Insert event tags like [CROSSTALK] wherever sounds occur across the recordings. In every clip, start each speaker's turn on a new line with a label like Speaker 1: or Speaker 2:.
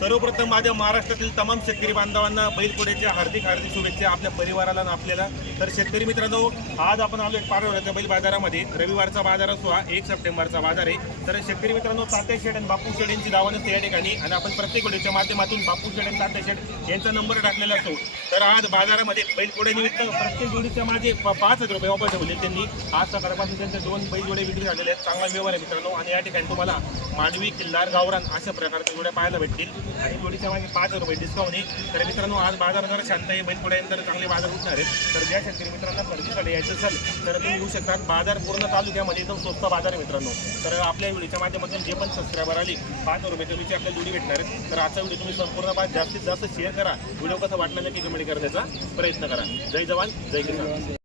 Speaker 1: सर्वप्रथम माझ्या महाराष्ट्रातील तमाम शेतकरी बांधवांना बैलपोड्याच्या हार्दिक हार्दिक शुभेच्छा आपल्या परिवाराला आणि आपल्याला. तर शेतकरी मित्रांनो आज आपण आलो पारवड्याच्या बैल बाजारामध्ये. रविवारचा बाजार असतो हा एक सप्टेंबरचा बाजार आहे. तर शेतकरी मित्रांनो तात्या शेड आणि बापू शेड यांची दावा नसते या ठिकाणी. आणि आपण प्रत्येक वेळेच्या माध्यमातून बापू शेड आणि तात्या शेड यांचा नंबर टाकलेला असतो. तर आज बाजारामध्ये बैलपोड्यानिमित्त प्रत्येक जोडीच्या माझे पाच हजार रुपये वापर ठेवले त्यांनी. आज सकाळपासून त्यांचे दोन बैल जोडे विक्री झालेले आहेत. चांगला व्यवहार आहे मित्रांनो. आणि या ठिकाणी तुम्हाला मांडवी किल्लार गावरान अशा प्रकारच्या जोड्या पाहायला भेटतील. आणि जोडीच्या मागे पाच रुपये डिस्काउंट आहे. तर मित्रांनो आज बाजार जर शांत आहे. बैलपोड्यानंतर चांगले बाजार उठणार आहेत. तर ज्या शेतकरी मित्रांना खरेदीसाठी यायचं असेल तर तुम्ही येऊ शकतात. बाजार पूर्ण तालुक्यामध्ये एकदम स्वस्त बाजार आहे मित्रांनो. तर आपल्या व्हिडिओच्या माध्यमातून जे पण सबस्क्रायबर आले पाच रुपये कमीची आपल्याला जोडी भेटणार आहेत. तर आजचा व्हिडिओ तुम्ही संपूर्ण पाच जास्तीत जास्त शेअर करा. व्हिडिओ कसा वाटला नक्की कमेंट करण्याचा प्रयत्न करा. जय जवान जय किसान.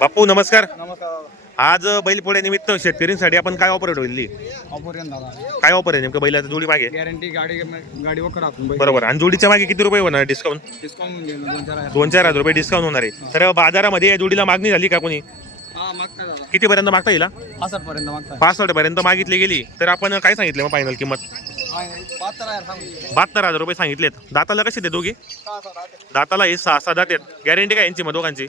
Speaker 1: बापू नमस्कार. आज बैलपोड्यानिमित्त शेतकऱ्यांसाठी आपण काय ऑफर ठेवली
Speaker 2: दादा.
Speaker 1: काय ऑफर आहे नेमकं बैलाचं? जोडी मागे?
Speaker 2: गॅरंटी गाडी गाडी आपण
Speaker 1: बरोबर. आणि जोडीच्या मागे किती रुपये होणार डिस्काउंट
Speaker 2: डिस्काउंट दोन चार हजार.
Speaker 1: दोन चार हजार रुपये डिस्काउंट होणार आहे. तर बाजारामध्ये या जोडीला मागणी झाली का कोणी?
Speaker 2: हा मागता दादा.
Speaker 1: कितीपर्यंत मागता येईल
Speaker 2: पासष्ट पर्यंत मागता
Speaker 1: पासष्ट पर्यंत मागितली गेली. तर आपण काय सांगितलं मग फायनल किंमत?
Speaker 2: पाच सांगू
Speaker 1: बहात्तर हजार रुपये सांगितलेत. दाताला कसे ते दोघी?
Speaker 2: सहा सात आठ
Speaker 1: दाताला हे सहा सहा दात आहेत. गॅरंटी काय यांची मग दोघांची?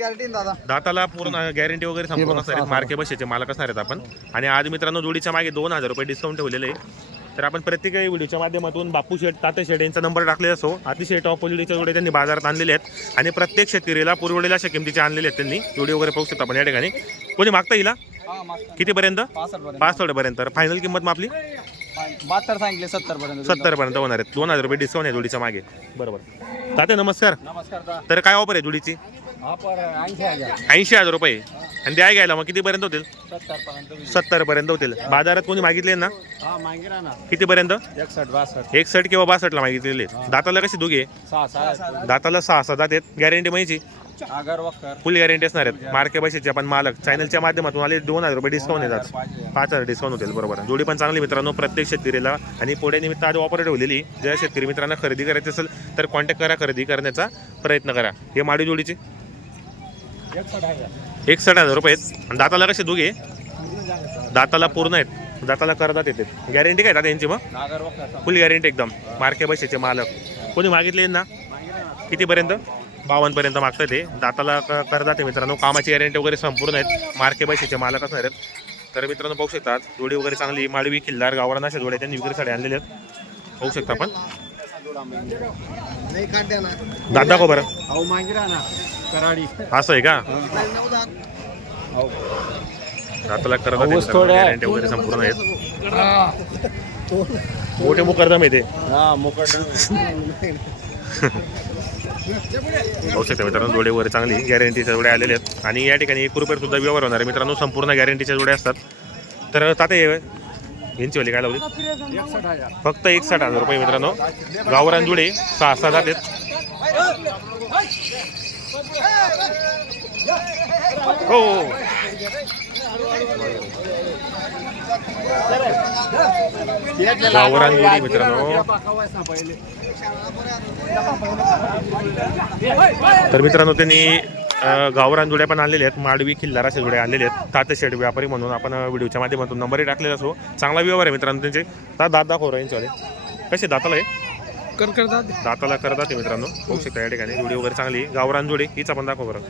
Speaker 1: गॅरंटी दादा. दाताला पूर्ण गॅरंटी वगैरे संपूर्ण असणार आहेत मार्के बसेचे मालक असणार आहेत आपण. आणि आज मित्रांनो जोडीच्या मागे दोन हजार रुपये डिस्काउंट ठेवलेले आहे. तर आपण प्रत्येक व्हिडिओच्या माध्यमातून बापू शेठ तात्या शेठ यांचा नंबर टाकलेला असो अतिशय टॉप क्वालिटीच्या जोडे त्यांनी बाजारात आणलेले आहेत. आणि प्रत्येक शेतकरीला पुरवलेल्या अशा किमतीचे आणलेले आहेत त्यांनी. जोडी वगैरे पाहू शकतो आपण या ठिकाणी. कोणी मागता येईल कितीपर्यंत? पाच पर्यंत तर फायनल किंमत मग आपली
Speaker 2: बहात्तर सांगितले सत्तर पर्यंत
Speaker 1: सत्तर पर्यंत होणार आहेत. दोन हजार रुपये डिस्काउंट आहे जोडीच्या मागे. बरोबर. तात्या नमस्कार. नमस्कार तर काय ऑफर आहे जोडीची?
Speaker 2: पर ऐंशी हजार.
Speaker 1: ऐंशी हजार रुपये. आणि द्याय घ्यायला मग कितीपर्यंत होतील?
Speaker 2: सत्तर पर्यंत
Speaker 1: सत्तर पर्यंत होतील. बाजारात कोणी मागितले ना?
Speaker 2: हा मागे ना कितीपर्यंत एकसष्ट बासष्ट
Speaker 1: किंवा बासष्टला मागितलेले दाताला कशी दोघे
Speaker 2: सहा सहा.
Speaker 1: दाताला सहा सहा दात आहेत. गॅरंटी माहिती आगर फुल गॅरंटी असणार आहेत. मार्के बसेचे आपण मालक. चॅनलच्या माध्यमातून आले दोन हजार रुपये डिस्काउंट येतात. पाच हजार. डिस्काउंट होतील बरोबर. जोडी पण चांगली मित्रांनो प्रत्येक शेतकरीला. आणि पुढे निमित्त आज ऑफर ठेवलेली ज्या शेतकरी मित्रांना खरेदी करायची असेल तर कॉन्टॅक्ट करा खरेदी करण्याचा प्रयत्न करा. हे माडी जोडीचे? एकसष्ट हजार. रुपये आहेत. दाताला कसे दोघे? दाताला पूर्ण आहेत. दाताला करदात येते. गॅरंटी काय दादा यांची मग? फुल गॅरंटी एकदम. मार्के बसेचे मालक. कोणी मागितले ना कितीपर्यंत? बावन्न पर्यंत मागतात ते. दाताला क- करदाते मित्रांनो. कामाची गॅरंटी वगैरे संपूर्ण आहेत. मार्के बसेचे मालक असणार आहेत. तर मित्रांनो पाहू शकतात जोडी वगैरे चांगली. माळवी किल्लार गावरान अशा जोड्या त्यांनी विक्रीसाठी आणलेल्या आहेत. पाहू शकता आपण. दादा को बरं.
Speaker 2: अहो मांगिरा ना. कराडी.
Speaker 1: असं आहे का? हो. दाताला करदाते गॅरंटी वगैरे संपूर्ण आहेत. मोठे मुकरदम येते
Speaker 2: [LAUGHS]
Speaker 1: औषध मित्रांनो. जोडे वगैरे चांगली गॅरंटीच्या जोड्या आलेल्या आहेत. आणि या ठिकाणी एक रुपये सुद्धा व्यवहार होणार आहे मित्रांनो. संपूर्ण गॅरंटीच्या जोड्या असतात. तर ताते यांची वाली काय लावली? फक्त एकसष्ट हजार रुपये मित्रांनो. गावरान जुडे सहा सहा जात हो हो, गावरान जुडे मित्रांनो. तर मित्रांनो त्यांनी गावरान जुड्या पण आणलेल्या आहेत. माडवी खिल्लार असे जुड्या आलेले आहेत. ताते शेड व्यापारी म्हणून आपण व्हिडिओच्या माध्यमातून नंबरही टाकलेला असो. चांगला व्यवहार आहे मित्रांनो त्यांचे. दा दात दाखव यांच्यावाले कसे दाताला आहे कर दाताला करतात आहे मित्रांनो. होऊ शकता या ठिकाणी. व्हिडिओ वगैरे चांगली गावरान जोडी हीच आपण दाखव बरं.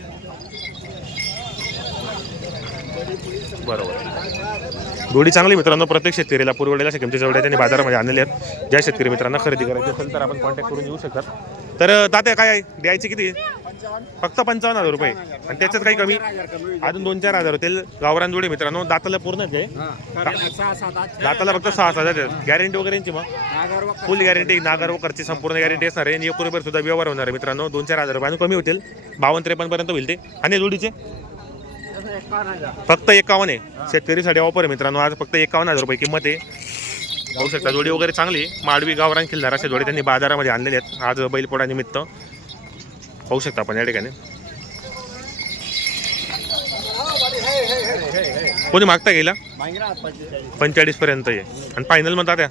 Speaker 1: बरोबर. जोडी चांगली मित्रांनो प्रत्येक शेतकरीला पुरवलेल्या किमतीच्या जोड्या त्यांनी बाजारामध्ये आणलेल्या आहेत. ज्या शेतकरी मित्रांना खरेदी करायची असेल तर आपण कॉन्टॅक्ट करून येऊ शकतात. तर तात्या काय द्यायचे किती? फक्त पंचावन्न हजार रुपये. आणि त्याच्यात काही कमी? अजून दोन चार हजार होतील. गावरान जोडी मित्रांनो दाताला पूर्ण दाताला फक्त सहा हजार गॅरंटी वगैरे यांची मग. फुल गॅरंटी नागर वकरची संपूर्ण गॅरंटी असणार आहे. आणि एक रुपये सुद्धा व्यवहार होणार आहे मित्रांनो. दोन चार हजार रुपये. कमी होतील. बावन्न त्रेपन्न पर्यंत होईल ते. आणि जोडीचे? फक्त एकावन्न आहे. शेतकरीसाठी ऑफर आहे मित्रांनो. आज फक्त एकावन्न हजार रुपये किंमत आहे. पाहू शकता जोडी वगैरे चांगली माडवी गावरान खिल्लार असे जोडी त्यांनी बाजारामध्ये आणलेले आहेत. आज बैलपोडा निमित्त. पाहू शकता आपण या ठिकाणी. कोणी मागता गेला पंचेचाळीस. पर्यंत आहे. आणि फायनल म्हणतात त्या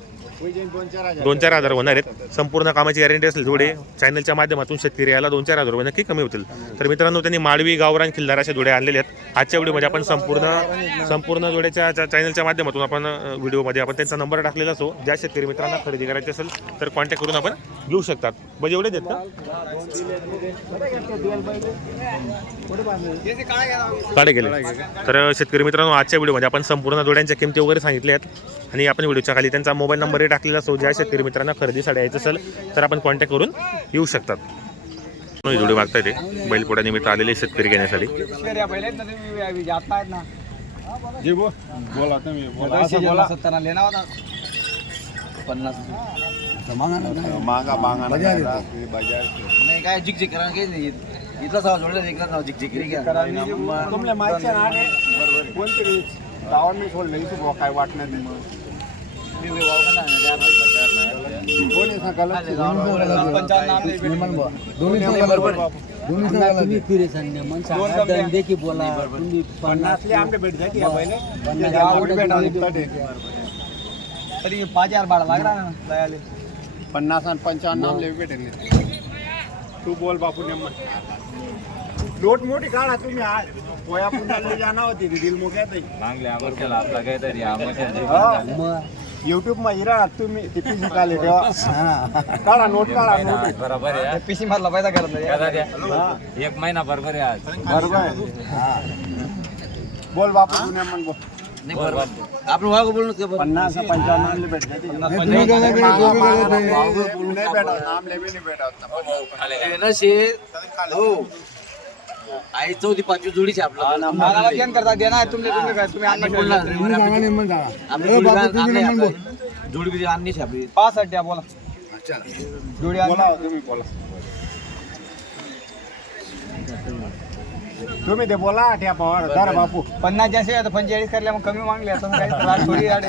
Speaker 1: दोन चार हजार होणार आहेत. संपूर्ण कामाची गॅरंटी असेल जोडे चॅनलच्या माध्यमातून शेतकरी याला दोन चार हजार रुपये नक्की कमी होतील. तर मित्रांनो त्यांनी माळवी गावरान खिल्लार असे जोडे आणलेले आहेत. आजच्या व्हिडिओमध्ये आपण संपूर्ण संपूर्ण जोड्याच्या चॅनलच्या माध्यमातून आपण व्हिडिओमध्ये आपण त्यांचा नंबर टाकलेला असो. ज्या शेतकरी मित्रांना खरेदी करायची असेल तर कॉन्टॅक्ट करून आपण घेऊ शकतात. म्हणजे एवढे देत का? काढे गेले. तर शेतकरी मित्रांनो आजच्या व्हिडिओमध्ये आपण संपूर्ण जोड्यांच्या किमती वगैरे सांगितल्या आहेत. आणि आपण व्हिडिओच्या खाली त्यांचा मोबाईल नंबर टाकलेला असो ज्या शेतकरी मित्रांना खरेदीसाठी यायचं असेल तर आपण कॉन्टॅक्ट करून येऊ शकतात. ही जोडी मागता येते बैलपोड्या निमित्त आलेले शेतकरी घेण्यासाठी.
Speaker 2: बोला तुम्ही बोला. असं बोला. मागा मागा नाही काय जिक तुम्ही फिरे मन सांगा की बोला तुम्ही पन्नासले भेट पहिले पन्नास या आंबे भेटा भेटले. तरी पाच हजार भाडा लागला ना दयाले पन्नास आणि पंचावन्न आंबे भेटेल तू बोल बापू नेमन लोट मोठी काढा तुम्ही आज पोया पुण्याला जाणार होती दिल युट्युबमा हिरा तुम्ही ते पिसी काढले ठेवा नोट काढा नोट बरोबर आहे पिसी मारला एक महिना बरोबर आहे बरोबर बोल बापू पुण्या मग बोल आपण आई चौथी पाचवी जोडीची आपलं. मागाला केन करता देणार काय तुम्ही तुम्ही. जोडी बिडी आणली आपली पाच अड्ड्या बोला. जोडी बोला तुम्ही बोला. तुम्ही ते बोला ठ्या पवार. दर बापू. पन्नास जास्त आता पंचेचाळीस करल्या मग कमी मागले आता काही त्रास थोडी आडे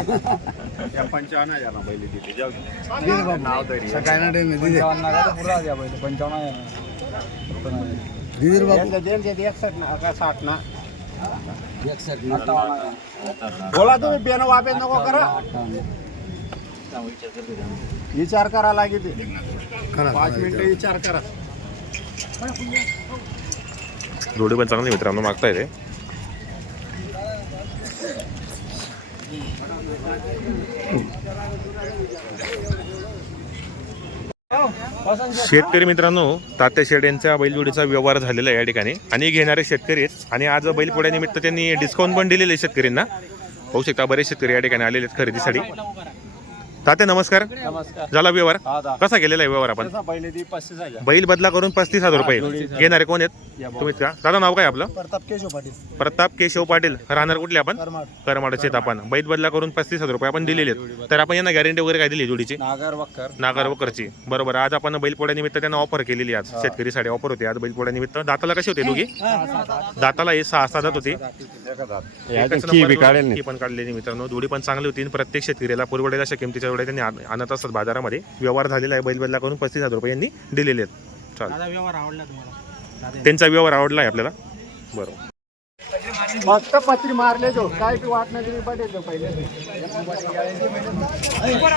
Speaker 2: या पंचावन्न हजार पहिले तिथे जाऊ दे. दे रे बापू. सकाळी ना पंचावन्न दे दे रे बापू. त्यांचं त्यांचे ते एकसष्ट ना. का साठ ना. बोला तुम्ही बेन वापेस नको करा. विचार करा लागे ते. करा, पाच मिनिटं विचार. करा.
Speaker 1: जोडी पण चांगली मित्रांनो मागता येते शेतकरी मित्रांनो तात्या शेड यांच्या बैलजोडीचा व्यवहार झालेला आहे या ठिकाणी. आणि घेणारे शेतकरी आहेत. आणि आज बैलपोड्यानिमित्त त्यांनी डिस्काउंट पण दिलेले आहे शेतकऱ्यांना. होऊ शकता बरेच शेतकरी या ठिकाणी आलेले आहेत खरेदीसाठी. तात्या नमस्कार. नमस्कार. झाला व्यवहार? हा दा. कसा केलेला आहे व्यवहार आपण? तसा पहिले ती? पस्तीस हजार बैल बदला करून पस्तीस हजार रुपये. घेणारे कोण आहेत? तुम्हीच का? दादा नाव काय आपलं?
Speaker 2: प्रताप केशव पाटील.
Speaker 1: प्रताप केशव पाटील. राहणार कुठले आपण? करमाड. करमाडाचे आहेत आपण. बैल बदला करून पस्तीस हजार रुपये आपण दिलेले आहेत. तर आपण यांना गॅरंटी वगैरे काय दिली जोडीची?
Speaker 2: नागर वक्कर.
Speaker 1: नागर वकरची बरोबर. आज आपण बैलपोड्यानिमित्त त्यांना ऑफर केलेली आज. शेतकरीसाठी ऑफर होती आज बैलपोड्यानिमित्त दाताला कशी होते दोघी? दाताला हे सहा सहा दात होती. एकाच पण काढलेली मित्रांनो. जोडी पण चांगली होती. आणि प्रत्येक शेतकऱ्याला पुरवडेल अशा किमतीच्या जोड्या त्यांनी आण- आणत असतात बाजारामध्ये. व्यवहार झालेला आहे बैल बदला करून पस्तीस हजार रुपये यांनी दिलेले आहेत.
Speaker 2: चालेल. व्यवहार आवडला तुम्हाला?
Speaker 1: त्यांचा व्यवहार आवडला आहे आपल्याला. बरोबर.
Speaker 2: फक्त पत्री मारले जो काय बी वाट नाही पडेल जो पहिले. बोला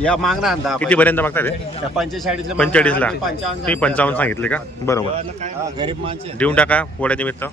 Speaker 2: या मागणार ना
Speaker 1: किती पर्यंत मागतात ते? पंचेचाळीस पंचेचाळीस ला ते पंचावन्न सांगितले. का? बरोबर. गरीब माणसे देऊन टाका पोड्या निमित्त.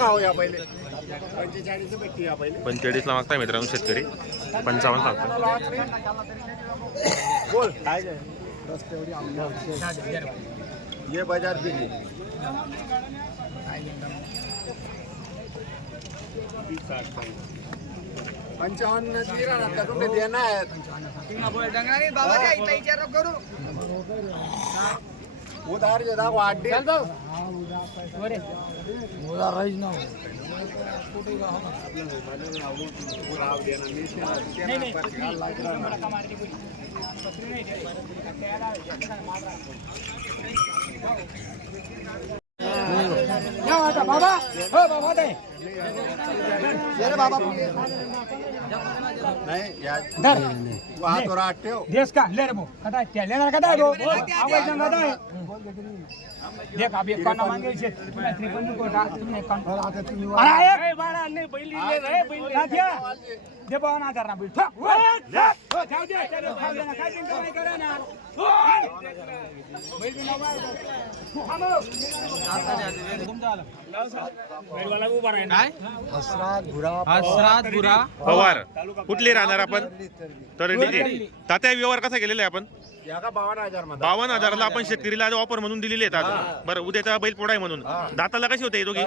Speaker 1: हो या पहिले पंचेचाळीस. भेटते या पहिले. पंचेचाळीसला मागताय मित्रांनो शेतकरी. पंचावन्न सांगतो
Speaker 2: बोल. काय आहे? ये बाजार पे ये. पंचावन्न दिला ना आता तुम्ही देणार उधार जे दाखव आठ दे. उधार देणार नाही, त्याला- त्याला पैसे घालायला लागणार. नाही या वाहतोर आठ ठेव देश का ले रे भाऊ कदा त्या लेणार कदा आहे भाऊ आवाज सांगा कदा आहे देख अभी एकावन्न मागे छे तुला त्रेपन्न कोटा तुम्ही एकावन्न आता तुम्ही अरे ए बाळा नाही बैल ले दे बावन ना बैल ठक जाऊ दे चलो दे ना काय चिंता नाही करा ना बैल नाव काय हसरात
Speaker 1: बुरा पवार. कुठले राहणार आपण? तर तात्या व्यवहार कसा केलेला आहे आपण?
Speaker 2: बावन्न
Speaker 1: हजार हजाराला आपण शेतकरीला ऑफर म्हणून दिलेले आहेत आज. बरं उद्याचा बैल पोडा आहे म्हणून. दाताला कसे होते दोघी?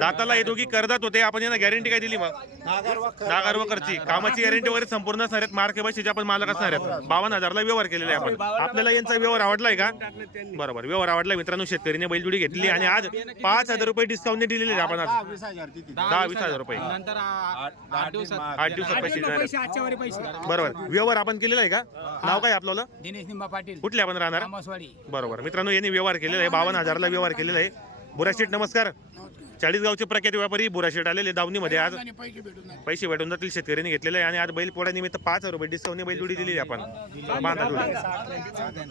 Speaker 1: दाताला हे दोघी करदात होते आपण यांना गॅरंटी काय दिली मग? नागर कामाची गॅरंटी वगैरे संपूर्ण असणार आहेत. मार्के बशीचे आपण मालक असणार आहेत. बावन्न हजारला व्यवहार केलेला आहे आपण. आपल्याला यांचा व्यवहार आवडलाय का? बरोबर व्यवहार आवडला मित्रांनो शेतकरीने बैलजोडी घेतली आणि आज पाच हजार रुपये डिस्काउंट दिलेले आपण आज. दहा वीस हजार रुपये.
Speaker 2: नंतर आठ
Speaker 1: दिवसात पैसे देणार आहेत. पैसे आजच्या वारी पैसे बरोबर. व्यवहार आपण केलेला आहे का? नाव काय आपलं?
Speaker 2: दिनेश. निंबा पाटील
Speaker 1: कुठले आपण राहणार? तामसवाडी बरोबर. मित्रांनो यांनी व्यवहार केलेला आहे. बावन्न हजारला व्यवहार केलेला आहे. बुराशेठ नमस्कार. चाळीस गावचे प्रख्यात व्यापारी बुराशेठ आलेले दावणीमध्ये आज पैसे भेटून जातील. शेतकऱ्यांनी घेतलेले आहे. आणि आज बैल पोळ्या निमित्त पाच हजार रुपये डिस्काउंट बैल जोडी दिलेली आहे आपण. बांधा जोडी.